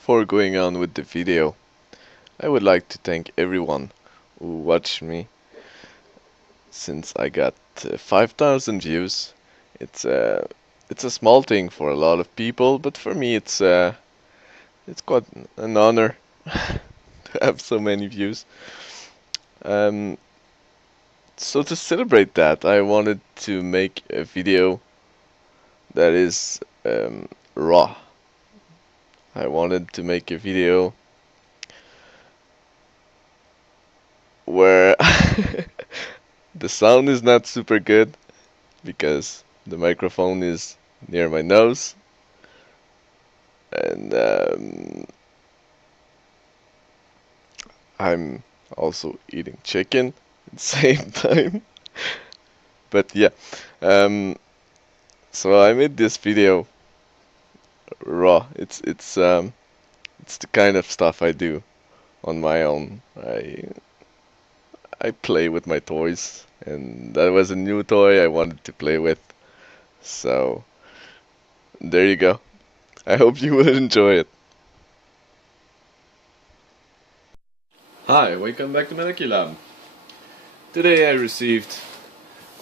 Before going on with the video, I would like to thank everyone who watched me since I got 5,000 views. It's it's a small thing for a lot of people, but for me it's quite an honor to have so many views. Um, so to celebrate that, I wanted to make a video that is raw. I wanted to make a video where the sound is not super good because the microphone is near my nose, and I'm also eating chicken at the same time. But yeah, um, so I made this video raw. It's the kind of stuff I do on my own. I play with my toys, and that was a new toy I wanted to play with. So there you go. I hope you will enjoy it. Hi, welcome back to MalakiLab. Today I received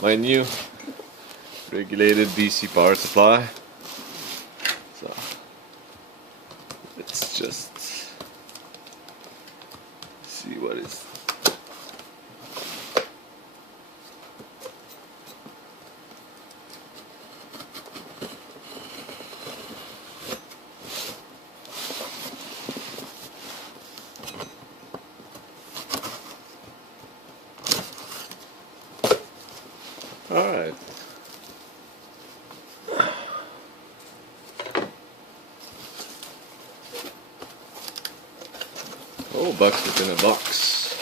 my new regulated DC power supply. So let's just see what is. Alright. Oh, box within a box.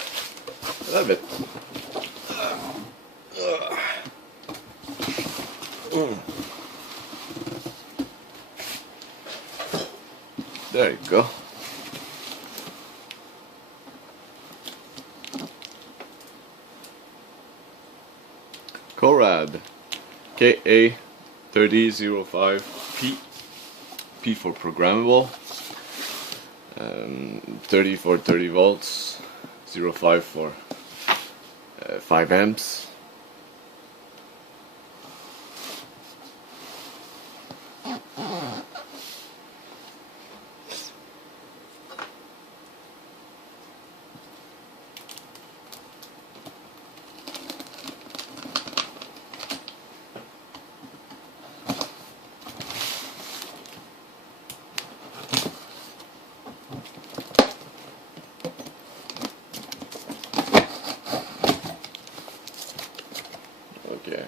Love it. There you go. Korad KA3005P. P for programmable. 30 for 30 volts. 05 for 5 amps. Okay.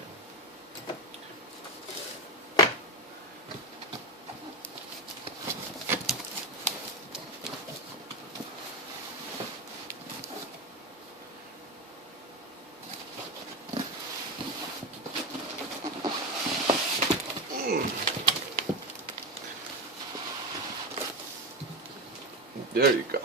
There you go.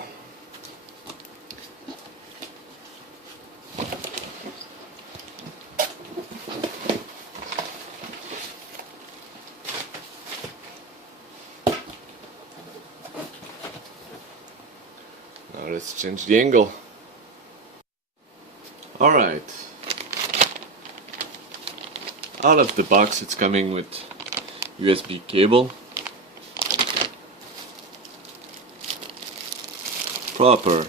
Now let's change the angle. Alright. Out of the box it's coming with USB cable. Proper.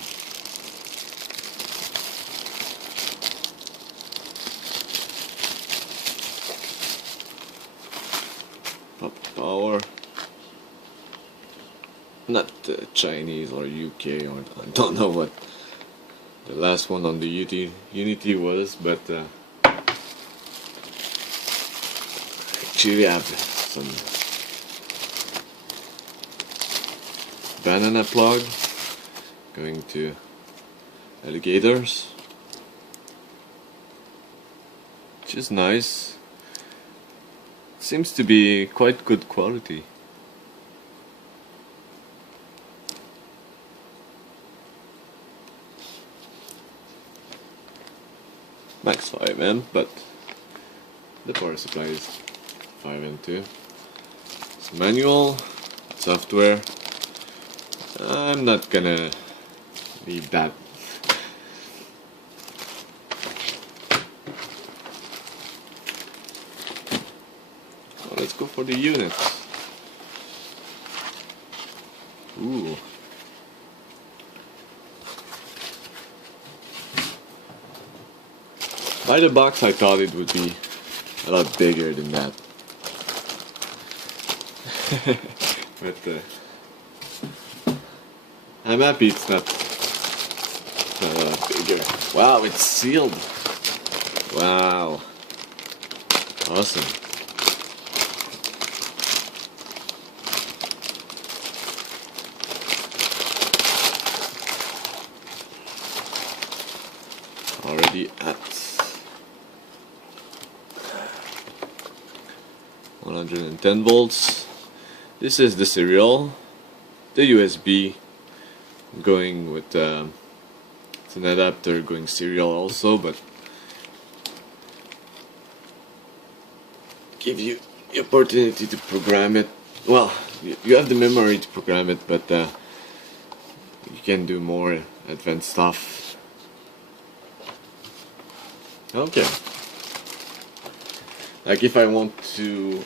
Power. Not Chinese or UK, or I don't know what the last one on the Unity was, but actually I have some banana plug going to alligators, which is nice. Seems to be quite good quality. Max 5 amp, but the power supply is 5 amp too. It's manual, software, I'm not gonna leave that. Well, let's go for the units. Ooh. By the box I thought it would be a lot bigger than that. But I'm happy it's not a lot bigger. Wow, it's sealed. Wow. Awesome. Already at 110 volts. This is the serial. The USB going with it's an adapter going serial also, but give you the opportunity to program it. Well, you have the memory to program it, but you can do more advanced stuff. Okay. Like if I want to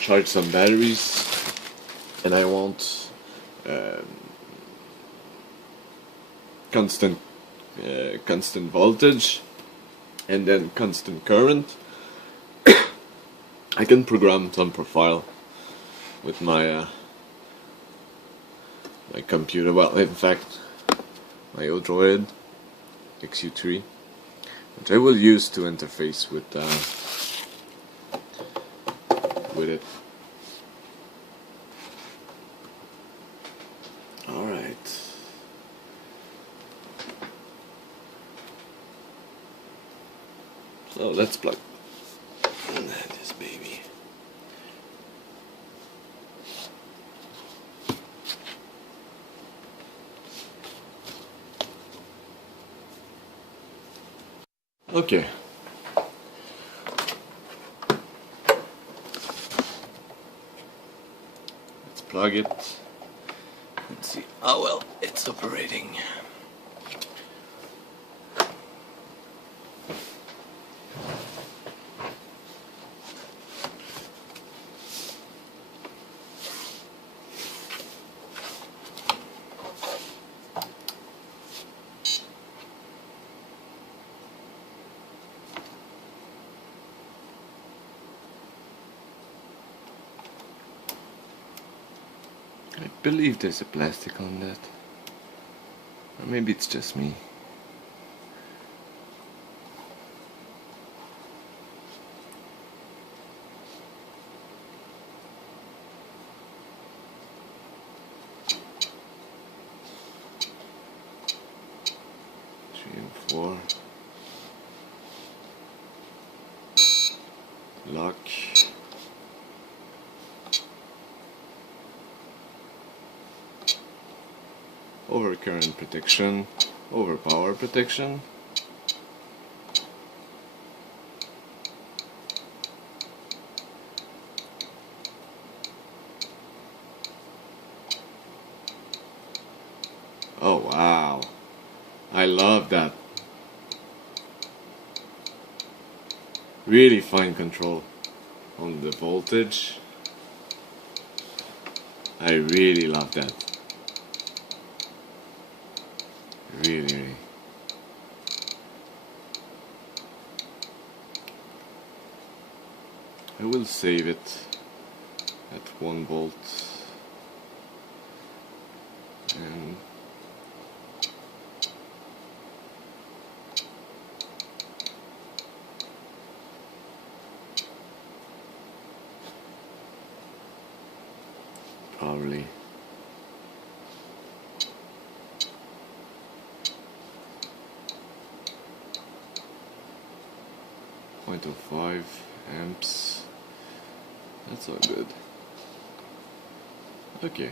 charge some batteries and I want constant voltage and then constant current, I can program some profile with my my computer. Well, in fact, my Odroid XU3, which I will use to interface with it. All right. So let's plug this baby. Okay. Let's plug it and see how well it's operating. I believe there's a plastic on that. Or maybe it's just me. Three and four. Lock. Over current protection, over power protection. Oh wow, I love that. Really fine control on the voltage. I really love that. Really. I will save it at 1 volt and probably 0.05 amps. That's all good. Okay.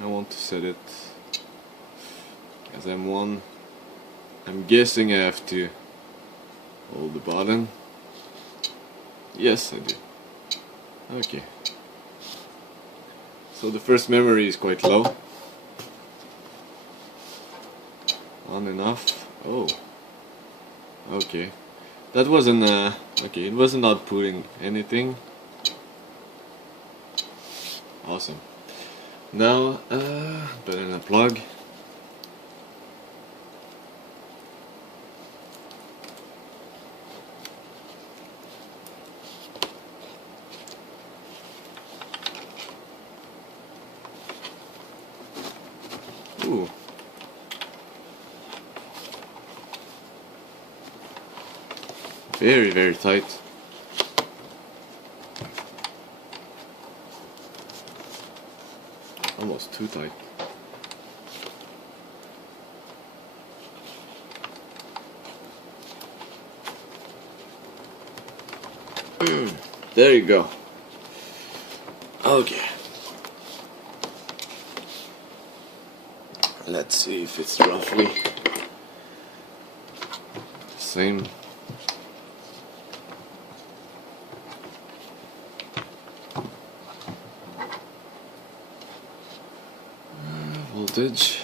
I want to set it as M1. I'm guessing I have to hold the button Yes, I do. Okay. So the first memory is quite low. On and off. Oh. Okay. That wasn't okay, it wasn't outputting anything. Awesome. Now put in a plug. Ooh. Very, very tight. Almost too tight. There you go. Okay. Let's see if it's roughly the same. Voltage.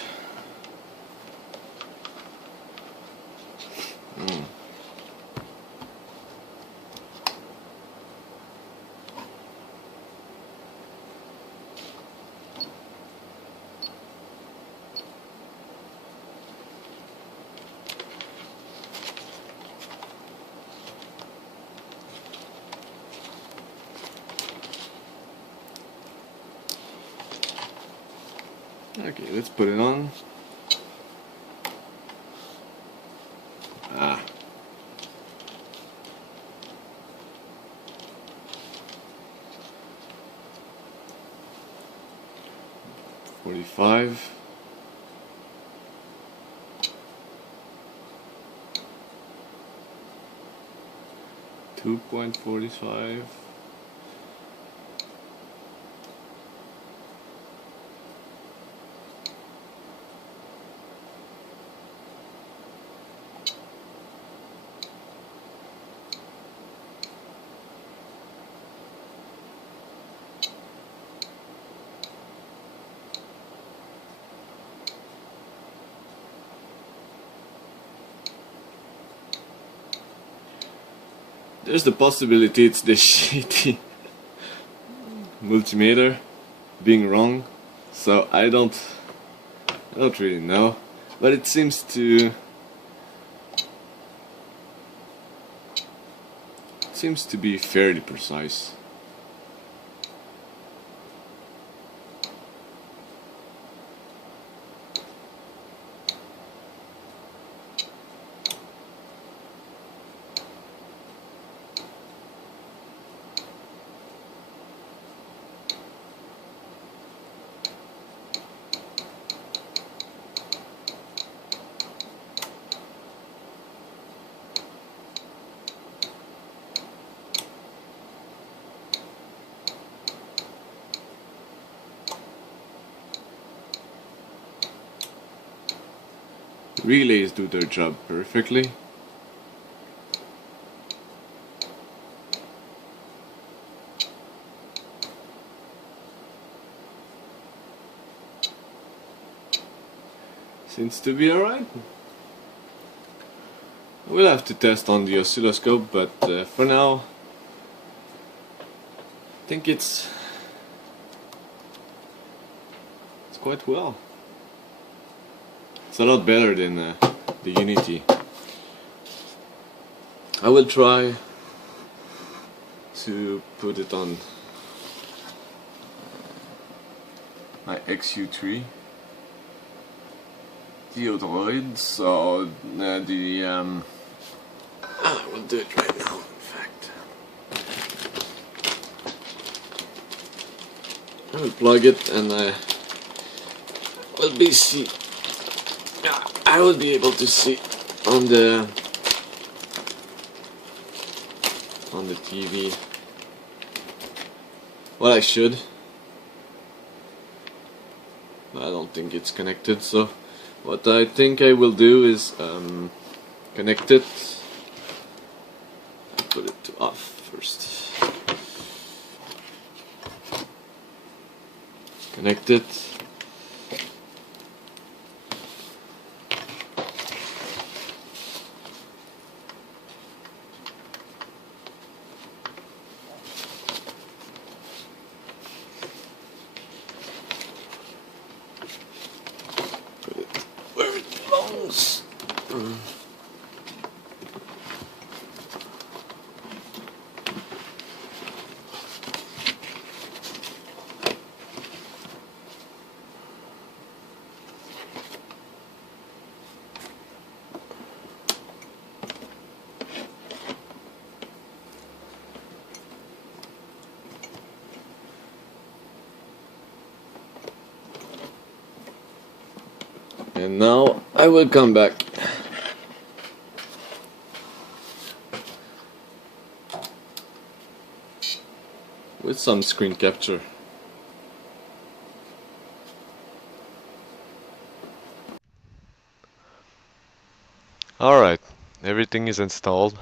Okay, let's put it on. Ah. $45. 2.45. There's the possibility it's the shitty multimeter being wrong, so I don't really know, but it seems to be fairly precise. Relays do their job perfectly. Seems to be alright. We'll have to test on the oscilloscope, but for now I think it's quite well. It's a lot better than the Unity. I will try to put it on my XU3, the Odroid, so I will do it right now, in fact. I will plug it and I will I will be able to see on the TV. Well, I should, but I don't think it's connected, so what I think I will do is connect it, put it to off first. Connect it. Put it where it belongs. And now I will come back. With some screen capture. Alright, everything is installed.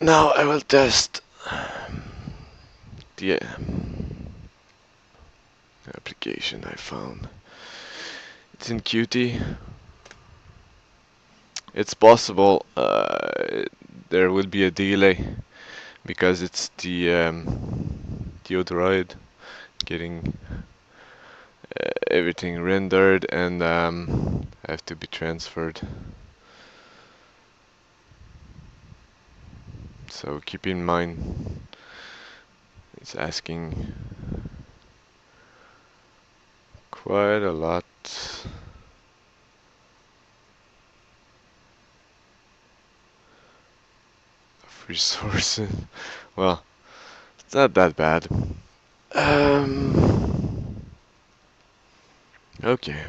Now I will test the application I found. It's in Qt. It's possible there will be a delay because it's the Odroid getting everything rendered and have to be transferred. So keep in mind it's asking quite a lot of resources. Well, it's not that bad. Okay.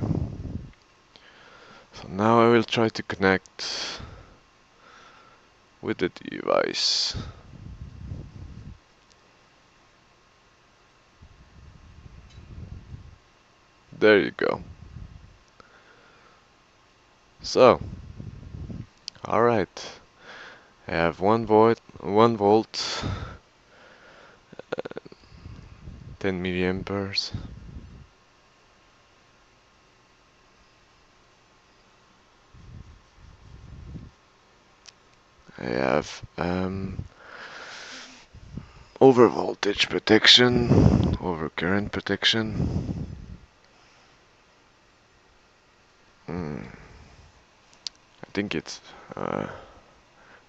So now I will try to connect with the device. There you go. So, alright. I have 1 volt, 10 milliamperes. I have over voltage protection, over current protection. I think it's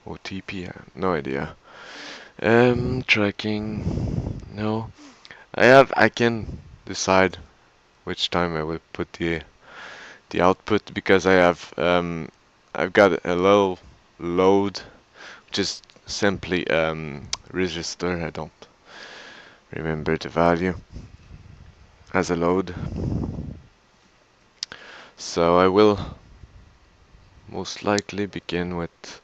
OTP, no idea. Tracking, no. I can decide which time I will put the output because I've got a low load, which is simply resistor. I don't remember the value as a load. So I will most likely begin with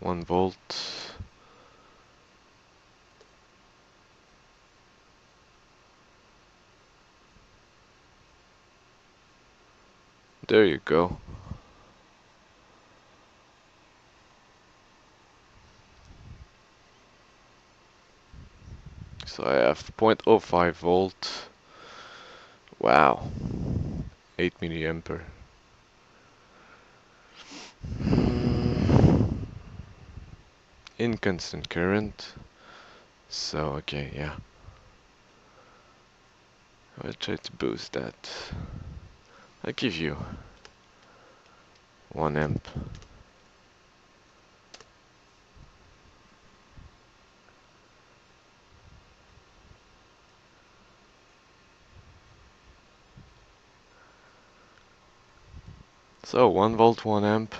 1 volt. There you go. So I have 0.05 volt. Wow. 8 milliampere. In constant current. So okay, yeah. I'll try to boost that. I'll give you 1 amp. So 1 volt, 1 amp.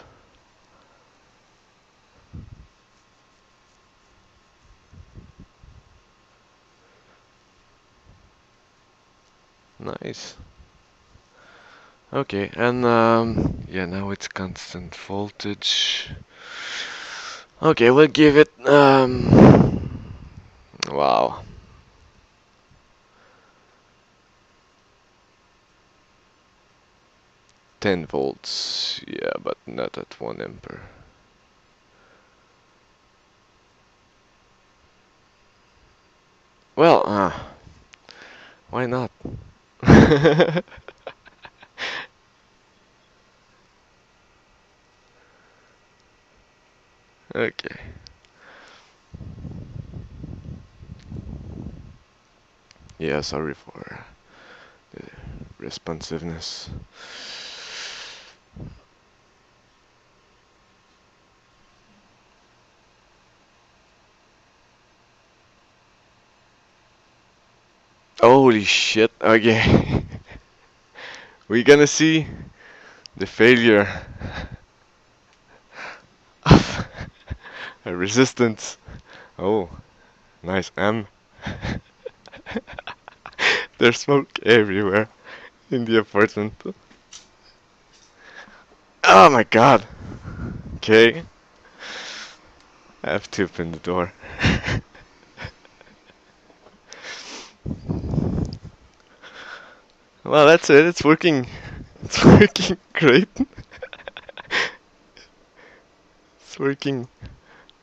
Nice. Okay, and yeah, now it's constant voltage. Okay, we'll give it wow. 10 volts, yeah, but not at 1 ampere. Well, why not? Okay. Yeah, sorry for the responsiveness. Holy shit, okay. We're gonna see the failure of a resistance. Oh, nice M. There's smoke everywhere in the apartment. Oh my god. Okay. I have to open the door. Well, that's it. It's working. It's working great. It's working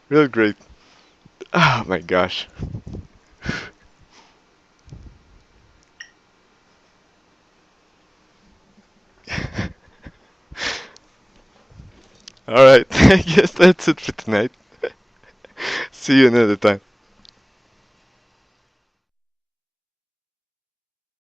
real great. Oh my gosh. Alright, I guess that's it for tonight. See you another time.